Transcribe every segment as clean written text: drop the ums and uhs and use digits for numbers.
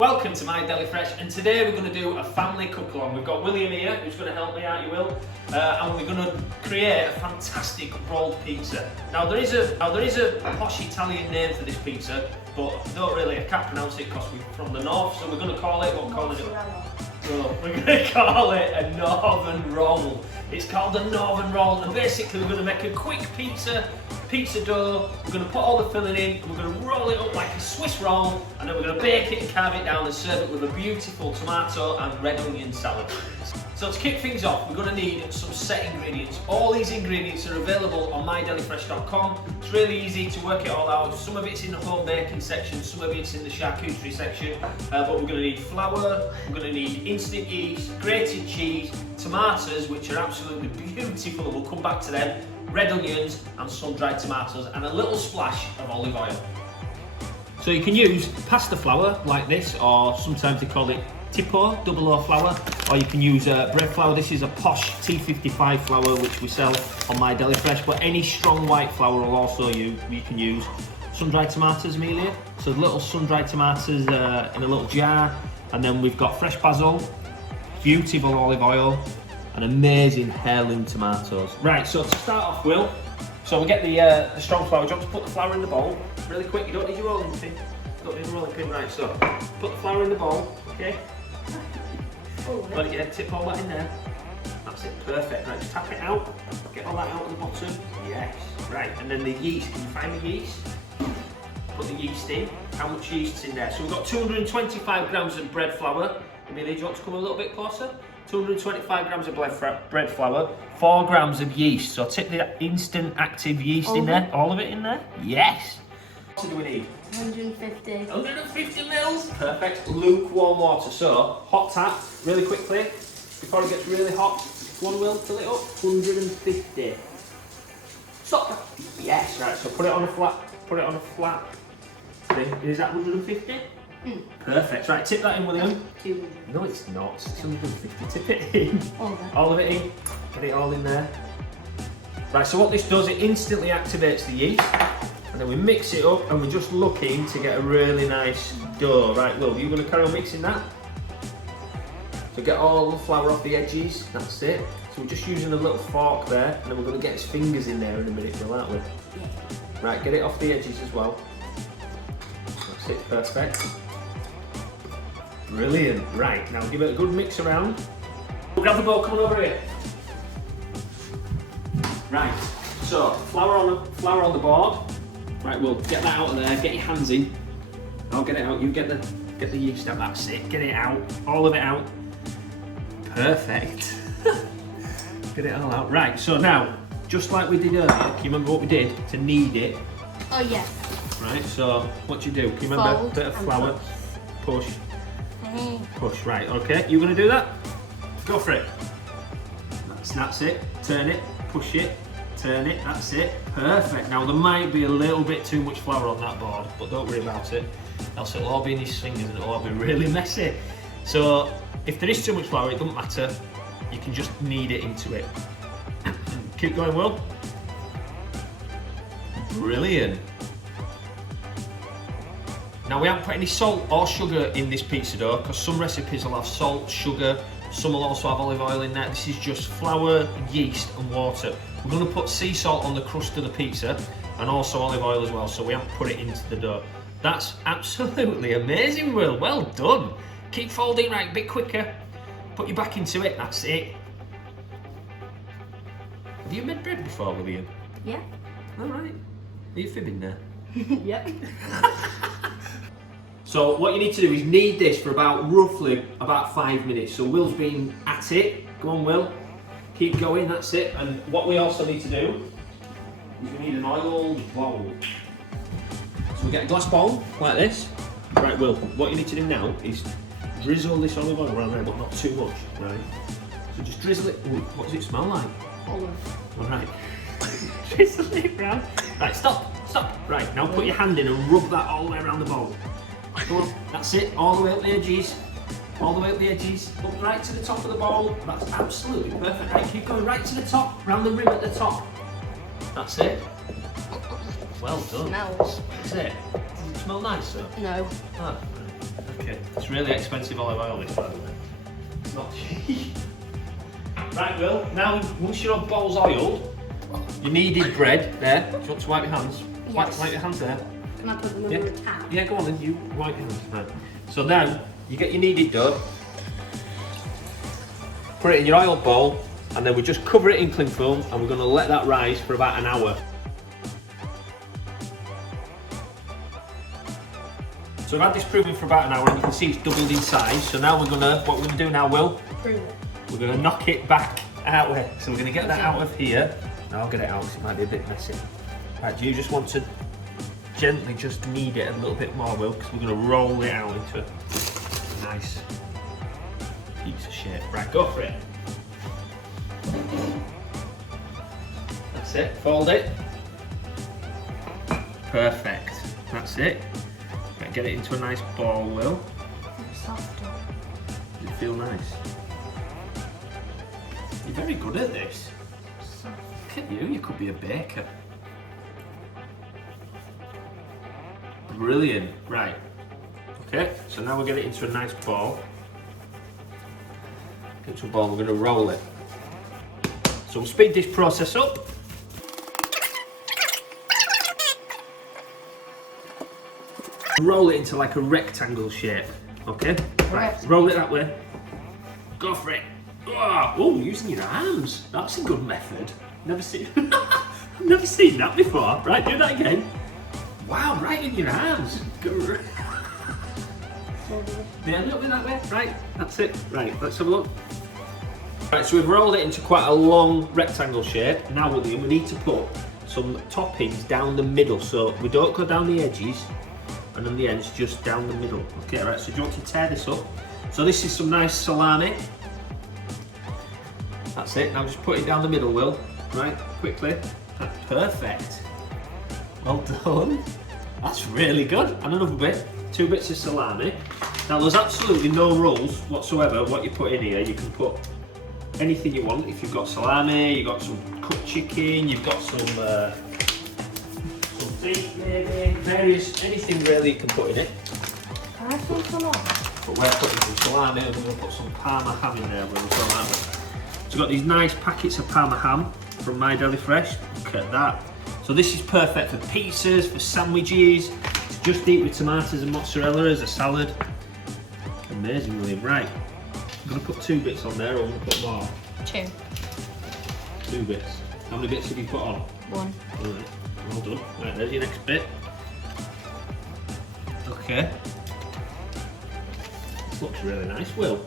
Welcome to My Deli Fresh, and today we're going to do a family cook-along. We've got William here, who's going to help me out, you will, and we're going to create a fantastic rolled pizza. Now there is a posh Italian name for this pizza, but I can't pronounce it because we're from the north, so we're going to call it, we're going to call it a northern roll. It's called a northern roll, and basically we're going to make a quick pizza dough. We're going to put all the filling in, and we're going to roll it up like a Swiss roll, and then we're going to bake it and carve it down and serve it with a beautiful tomato and red onion salad. So to kick things off, we're going to need some set ingredients. All these ingredients are available on mydelifresh.com. It's really easy to work it all out. Some of it's in the home baking section, some of it's in the charcuterie section. But we're going to need flour, we're going to need instant yeast, grated cheese, tomatoes, which are absolutely beautiful, and we'll come back to them, red onions and sun-dried tomatoes, and a little splash of olive oil. So you can use pasta flour like this, or sometimes they call it Tipo, double O flour, or you can use bread flour. This is a posh T55 flour which we sell on My Deli Fresh, but any strong white flour will also you can use. Sun-dried tomatoes, Amelia. So little sun-dried tomatoes in a little jar, and then we've got fresh basil, beautiful olive oil, and amazing heirloom tomatoes. Right, so to start off, Will, so we get the strong flour. Do you want to put the flour in the bowl really quick? You don't need your rolling pin. Right, so put the flour in the bowl, okay? Let it tip all that in there. That's it, perfect. Right, just tap it out. Get all that out of the bottom. Yes. Right, and then the yeast. Can you find the yeast? Put the yeast in. How much yeast's in there? So we've got 225 grams of bread flour. Amelia, do you want to come a little bit closer? 225 grams of bread flour, 4 grams of yeast. So tip the instant active yeast in there. All of it in there? Yes. What do we need? 150. 150 mils. Perfect. Lukewarm water. So hot tap, really quickly, before it gets really hot. One will fill it up. 150. Stop. Yes. Right. So put it on a flat. Put it on a flat. Is that 150? Perfect. Right. Tip that in, William. 200. No, it's not. It's 150. Tip it in. All of it in. Get it all in there. Right. So what this does, it instantly activates the yeast. And then we mix it up, and we're just looking to get a really nice dough. Right, Will, you're going to carry on mixing that? So get all the flour off the edges, that's it. So we're just using a little fork there, and then we're going to get his fingers in there in a minute, Will, aren't we? Yeah. Right, get it off the edges as well. That's it, perfect. Brilliant. Right, now give it a good mix around. Grab the bowl, come on over here. Right, so flour on the board. Right, we'll get that out of there, get your hands in. I'll get it out, you get the yeast out, that's it. Get it out, all of it out. Perfect. Get it all out. Right, so now, just like we did earlier, can you remember what we did to knead it? Oh yeah. Right, so what you do, can you remember? Fold Bit of flour, push, push. right, okay. You gonna do that? Go for it. That's it, turn it, push it. Turn it, that's it, perfect. Now there might be a little bit too much flour on that board, but don't worry about it, else it'll all be in his fingers and it'll all be really messy. So if there is too much flour, it doesn't matter, you can just knead it into it. Keep going, Will. Brilliant. Now we haven't put any salt or sugar in this pizza dough, because some recipes will have salt, sugar, some will also have olive oil in there. This is just flour, yeast and water. We're going to put sea salt on the crust of the pizza and also olive oil as well, so we haven't put it into the dough. That's absolutely amazing, Will. Well done. Keep folding right, a bit quicker. Put your back into it, that's it. Have you made bread before, William? Yeah. All right. Are you fibbing there? Yep. So what you need to do is knead this for roughly about 5 minutes. So Will's been at it. Go on, Will. Keep going, that's it. And what we also need to do is we need an oiled bowl. So we get a glass bowl like this. Right, Will, what you need to do now is drizzle this olive oil around there, but not too much, right? So just drizzle it. Ooh, what does it smell like? Olive. All right. Drizzle it around. Right, stop. Right, now put your hand in and rub that all the way around the bowl. Come on, that's it, all the way up the edges. All the way up the edges, up right to the top of the bowl. That's absolutely perfect. Right, keep going right to the top, round the rim at the top. That's it. Well done. Smells. That's it. Does it smell nice, sir? No. Ah, right. Okay, it's really expensive olive oil, this, by the way. It's not cheap. Right, Will, now once your bowl's oiled, you kneaded bread there. Do you want to wipe your hands? Yes. Wipe your hands there. Can I put them under a towel? Yeah, go on then, you wipe your hands. Right. So now, you get your kneaded dough, put it in your oiled bowl, and then we just cover it in cling film, and we're going to let that rise for about an hour. So I've had this proving for about an hour, and you can see it's doubled in size. So now what we're gonna do now, Will, Prove it. we're gonna knock it back out here. So we're gonna get that out of here. Now I'll get it out because it might be a bit messy. Right, do you just want to gently just knead it a little bit more, Will, because we're gonna roll it out into a nice piece of shape. Right, go for it. That's it, fold it. Perfect, that's it. Get it into a nice ball, Will. It's softer. Does it feel nice? You're very good at this. Look at you, you could be a baker. Brilliant. Right. Okay, so now we'll get it into a nice ball. Get into a ball, we're going to roll it. So we'll speed this process up. Roll it into like a rectangle shape, okay? Right, roll it that way. Go for it. Oh, using your arms. That's a good method. Never seen that before. Right, do that again. Wow, right in your arms. Good. Yeah, a little bit that way. Right, that's it. Right, let's have a look. Right, so we've rolled it into quite a long rectangle shape. Now, William, we need to put some toppings down the middle, so we don't go down the edges. And on the ends, just down the middle. Okay, right, so do you want to tear this up? So this is some nice salami. That's it, now just put it down the middle, Will. Right, quickly. That's perfect. Well done. That's really good. And another bit, 2 bits of salami. Now there's absolutely no rules whatsoever what you put in here. You can put anything you want. If you've got salami, you've got some cooked chicken, you've got some beef, maybe, various, anything really you can put in it. Can I put some on? But we're putting some salami, and we're going to put some Parma ham in there. So we've got these nice packets of Parma ham from My Deli Fresh. Look at that. So this is perfect for pizzas, for sandwiches, to just eat with tomatoes and mozzarella as a salad. Amazing, William. Right, I'm going to put 2 bits on there, or I'm going to put more? 2. 2 bits. How many bits have you put on? 1. Alright. Well done. Right, there's your next bit. Okay. This looks really nice, Will.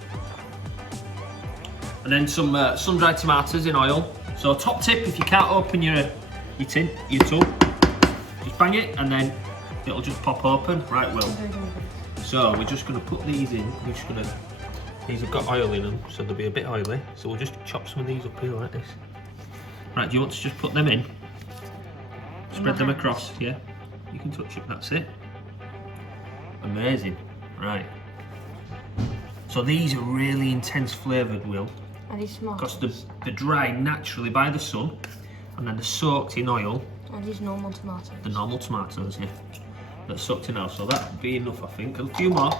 And then some sun-dried tomatoes in oil. So top tip, if you can't open your tub, just bang it and then it'll just pop open. Right, Will. So we're just going to put these in. These have got oil in them, so they'll be a bit oily. So we'll just chop some of these up here like this. Right, do you want to just put them in? Spread them across, yeah. You can touch it, that's it. Amazing. Right. So these are really intense flavoured, Will. Are these small? Because they're dried naturally by the sun and then they're soaked in oil. Are these normal tomatoes? The normal tomatoes, yeah. They're soaked in oil, so that'd be enough, I think. A few more.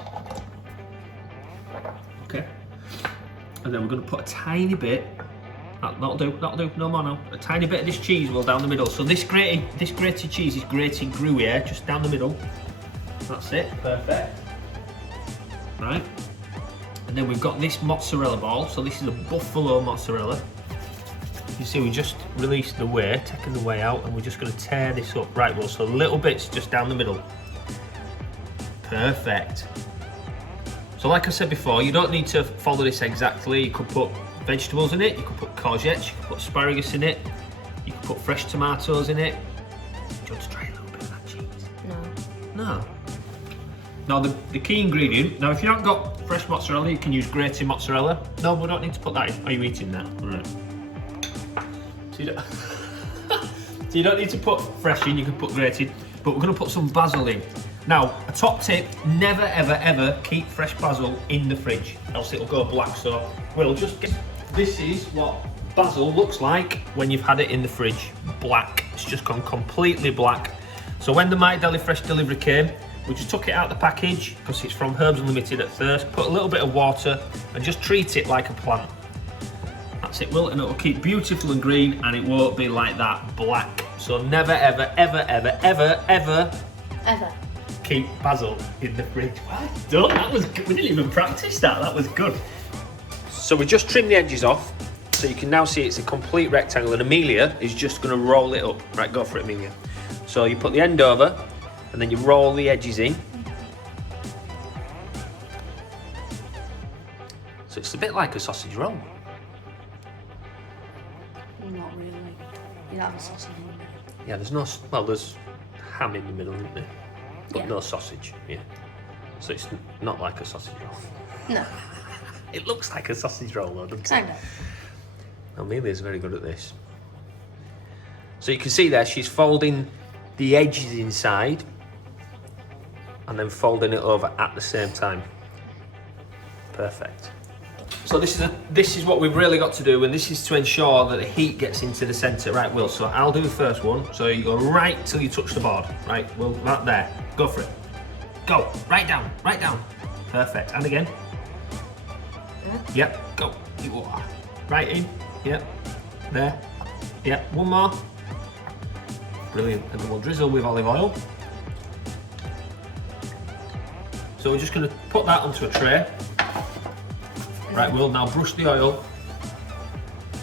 Okay. And then we're going to put a tiny bit. That'll do, no more now. A tiny bit of this cheese, Will, down the middle. So this grated cheese is grated Gruyere, just down the middle. That's it, perfect. Right. And then we've got this mozzarella ball. So this is a buffalo mozzarella. You see, we just released the whey, taking the whey out, and we're just going to tear this up. Right, Will, so little bits just down the middle. Perfect. So like I said before, you don't need to follow this exactly. You could put vegetables in it, you could put courgettes, you could put asparagus in it, you could put fresh tomatoes in it. Do you want to try a little bit of that cheese? No. No. Now the key ingredient, now if you haven't got fresh mozzarella, you can use grated mozzarella. No, we don't need to put that in. Are you eating that? Right. So you don't need to put fresh in, you can put grated, but we're going to put some basil in. Now, a top tip, never ever ever keep fresh basil in the fridge, else it'll go black. So we'll just get, this is what basil looks like when you've had it in the fridge, black. It's just gone completely black. So when the My Deli Fresh delivery came, we just took it out of the package because it's from Herbs Unlimited at first. Put a little bit of water and just treat it like a plant. That's it, Will, and it'll keep beautiful and green, and it won't be like that black. So never, ever, ever, ever, ever, ever keep basil in the fridge. Well done, that was good. We didn't even practice that, that was good. So we just trimmed the edges off, so you can now see it's a complete rectangle, and Amelia is just going to roll it up. Right, go for it, Amelia. So you put the end over, and then you roll the edges in. So it's a bit like a sausage roll. Not really. You don't have a sausage in there. Yeah, there's no, well, there's ham in the middle, isn't there? But Yeah. no sausage, yeah. So it's not like a sausage roll. No, It looks like a sausage roll though, doesn't it? kind of. Amelia's very good at this. So you can see there, she's folding the edges inside and then folding it over at the same time. Perfect. So this is what we've really got to do, and this is to ensure that the heat gets into the centre. Right, Will, so I'll do the first one. So you go right till you touch the board. Right, Will, right there. Go for it. Go, right down, right down. Perfect, and again. Yep, go. You are. Right in, yep, there. Yep, one more. Brilliant, and then we'll drizzle with olive oil. So we're just going to put that onto a tray. Right, we'll now brush the oil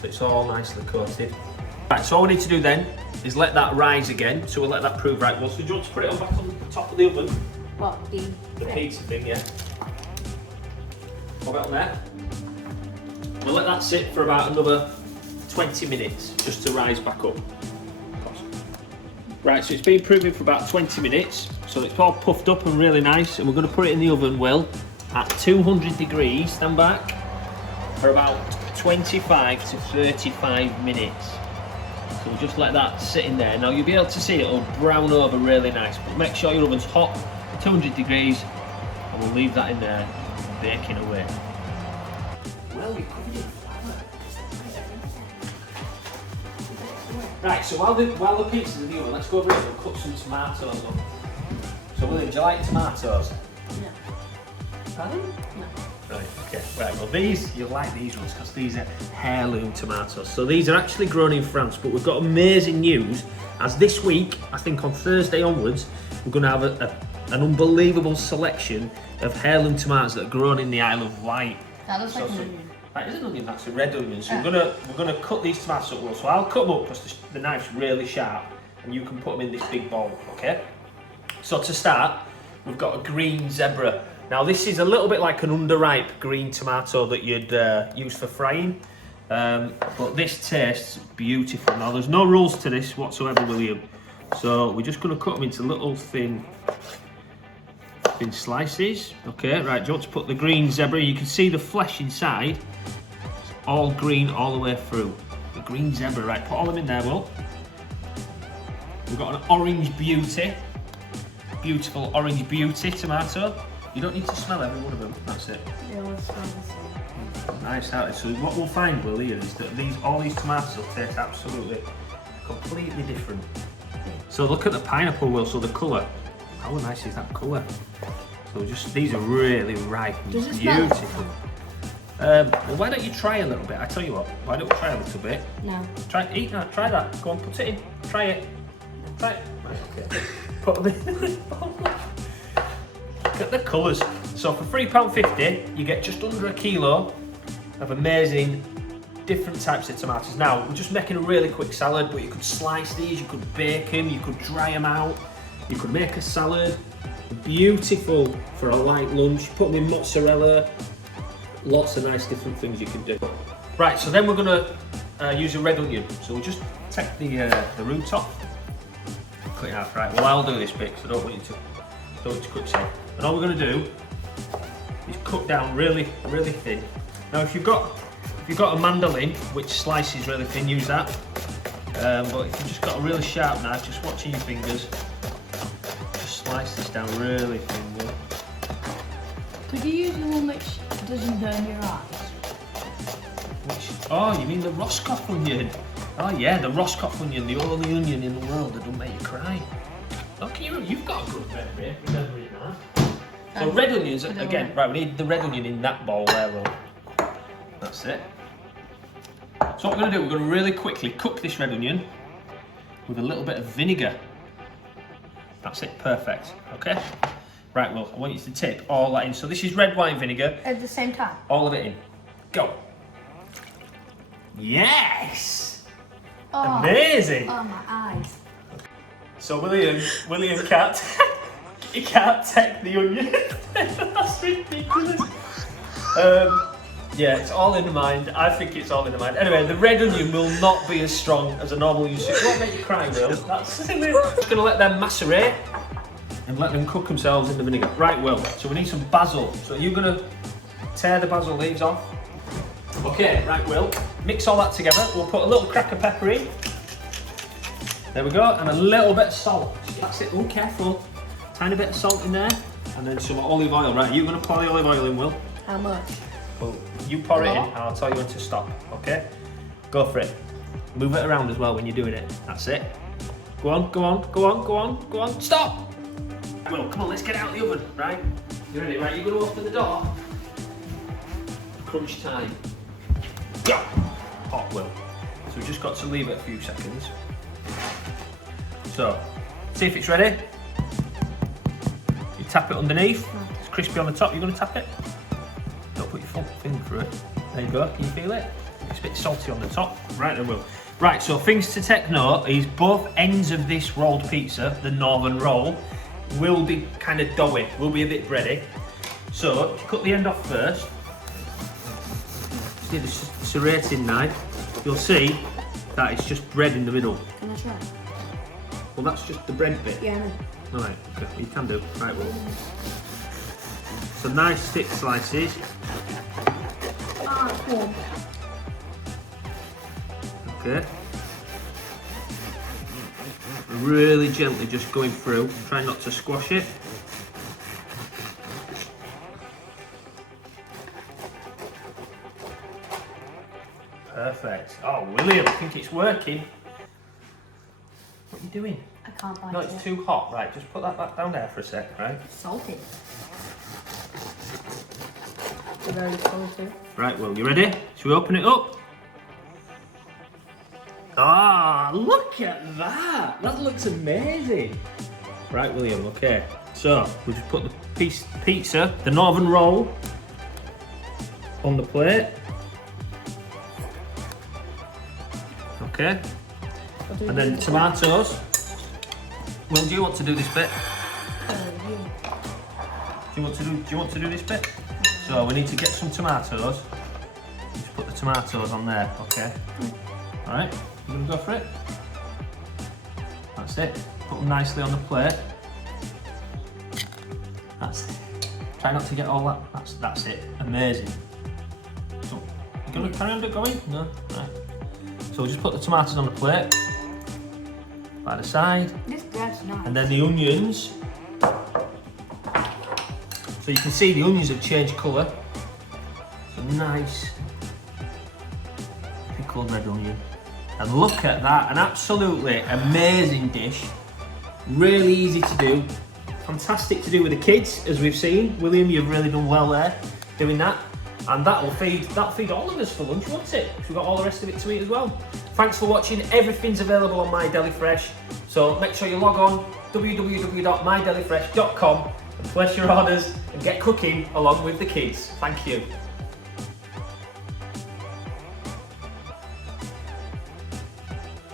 so it's all nicely coated. Right, so all we need to do then is let that rise again. So we'll let that prove right. Well, so do you want to put it on back on the top of the oven? What? The pizza thing, yeah. Put it on there. We'll let that sit for about another 20 minutes just to rise back up. Right, so it's been proving for about 20 minutes. So it's all puffed up and really nice. And we're going to put it in the oven, Will, at 200 degrees, stand back, for about 25 to 35 minutes. So we'll just let that sit in there. Now you'll be able to see it'll brown over really nice, but make sure your oven's hot, 200 degrees, and we'll leave that in there baking away. Well, you covered it in flour. Right, so while the pizza's in the oven, let's go over here and cut some tomatoes up. So William, do you like tomatoes? No. Pardon? No. Right, okay. Right, well these, you'll like these ones because these are heirloom tomatoes. So these are actually grown in France, but we've got amazing news as this week, I think on Thursday onwards, we're going to have an unbelievable selection of heirloom tomatoes that are grown in the Isle of Wight. That looks like an onion. That is an onion, that's a red onion. So we're gonna cut these tomatoes up. So I'll cut them up because the knife's really sharp and you can put them in this big bowl, okay? So to start, we've got a green zebra. Now this is a little bit like an underripe green tomato that you'd use for frying, but this tastes beautiful. Now there's no rules to this whatsoever, William. So we're just going to cut them into little thin slices. Okay, right, do you want to put the green zebra? You can see the flesh inside. It's all green all the way through. The green zebra, right, put all them in there, Will. We've got an orange beauty. Beautiful orange beauty tomato. You don't need to smell every one of them, that's it. They all smell the same. Nice out. So what we'll find, Will, here is that all these tomatoes will taste absolutely, completely different. So look at the pineapple, Will, so the colour. How nice is that colour? So just, these are really ripe and Does it smell beautiful. Well, why don't you try a little bit? I tell you what, why don't we try a little bit? No. Eat that, try that. Go on, put it in. Try it. Try it. Right, okay. Put them in. Look at the colours. So for £3.50, you get just under a kilo of amazing different types of tomatoes. Now, we're just making a really quick salad, but you could slice these, you could bake them, you could dry them out, you could make a salad. Beautiful for a light lunch. Put them in mozzarella. Lots of nice different things you can do. Right, so then we're going to use a red onion. So we'll just take the root off. Cut it out. Right, well I'll do this bit because I don't want you to cut yourself. And all we're going to do is cut down really, really thin. Now if you've got a mandolin which slices really thin, use that. But if you've just got a really sharp knife, just watching your fingers, just slice this down really thin. Could you use the one which doesn't burn your eyes? Oh, you mean the Roscoff onion? Oh yeah, the Roscoff onion, the only onion in the world that don't make you cry. Okay, you've got a good memory, remembering that. So red onions, again, right, we need the red onion in that bowl there, Will. That's it. So what we're going to do, we're going to really quickly cook this red onion with a little bit of vinegar. That's it, perfect, okay? Right, well, I want you to tip all that in. So this is red wine vinegar. At the same time? All of it in. Go. Yes! Oh. Amazing! Oh, my eyes. So William can't, he can't take the onion. That's ridiculous. Yeah, it's all in the mind. I think it's all in the mind. Anyway, the red onion will not be as strong as a normal onion, so it won't make you cry, Will. That's silly. Just going to let them macerate and let them cook themselves in the vinegar. Right, Will, so we need some basil. So you're going to tear the basil leaves off. Okay, right, Will, mix all that together. We'll put a little crack of pepper in. There we go, and a little bit of salt. That's it, oh, careful. Tiny bit of salt in there, and then some olive oil. Right, you're going to pour the olive oil in, Will. How much? Well, you pour it in, and I'll tell you when to stop, okay? Go for it. Move it around as well when you're doing it. That's it. Go on, go on, go on, go on, go on. Stop! Well, come on, let's get out of the oven, right? You ready? Right, you're going to open the door. Crunch time. Go! Hot, Will. So we've just got to leave it a few seconds. So, see if it's ready. You tap it underneath. It's crispy on the top. You're going to tap it. Don't put your full finger through it. There you go. Can you feel it? It's a bit salty on the top. Right, I will. Right, so things to take note is both ends of this rolled pizza, the northern roll, will be kind of doughy. Will be a bit bready. So, if you cut the end off first, see the serrating knife, you'll see that it's just bread in the middle. Can I try? Well, that's just the bread bit. Yeah, I know. All right, okay, you can do. Right, well. So nice thick slices. Ah, cool. Okay. Really gently just going through. Try not to squash it. Perfect. Oh, William, I think it's working. What are you doing? I can't bite No, it. it's too hot. Right, just put that back down there for a sec, right? Salty. Very salty. Right, well, you ready? Should we open it up? Ah, look at that! That looks amazing. Right, William, okay. So, we'll just put the pizza, the northern roll, on the plate. Okay. And then tomatoes. Well, do you want to do this bit? Do you want to do this bit? So we need to get some tomatoes. Just put the tomatoes on there, okay? All right, you gonna go for it? That's it. Put them nicely on the plate. That's it. Try not to get all that. That's it. Amazing. So you gonna carry on going? No. Right. So we'll just put the tomatoes on the plate by the side. This bread's nice. And then the onions. So you can see the onions have changed colour. So nice pickled red onion. And look at that, an absolutely amazing dish. Really easy to do. Fantastic to do with the kids, as we've seen. William, you've really done well there, doing that. And that'll feed all of us for lunch, won't it? We've got all the rest of it to eat as well. Thanks for watching. Everything's available on My Deli Fresh. So make sure you log on www.mydelifresh.com and place your orders and get cooking along with the kids. Thank you.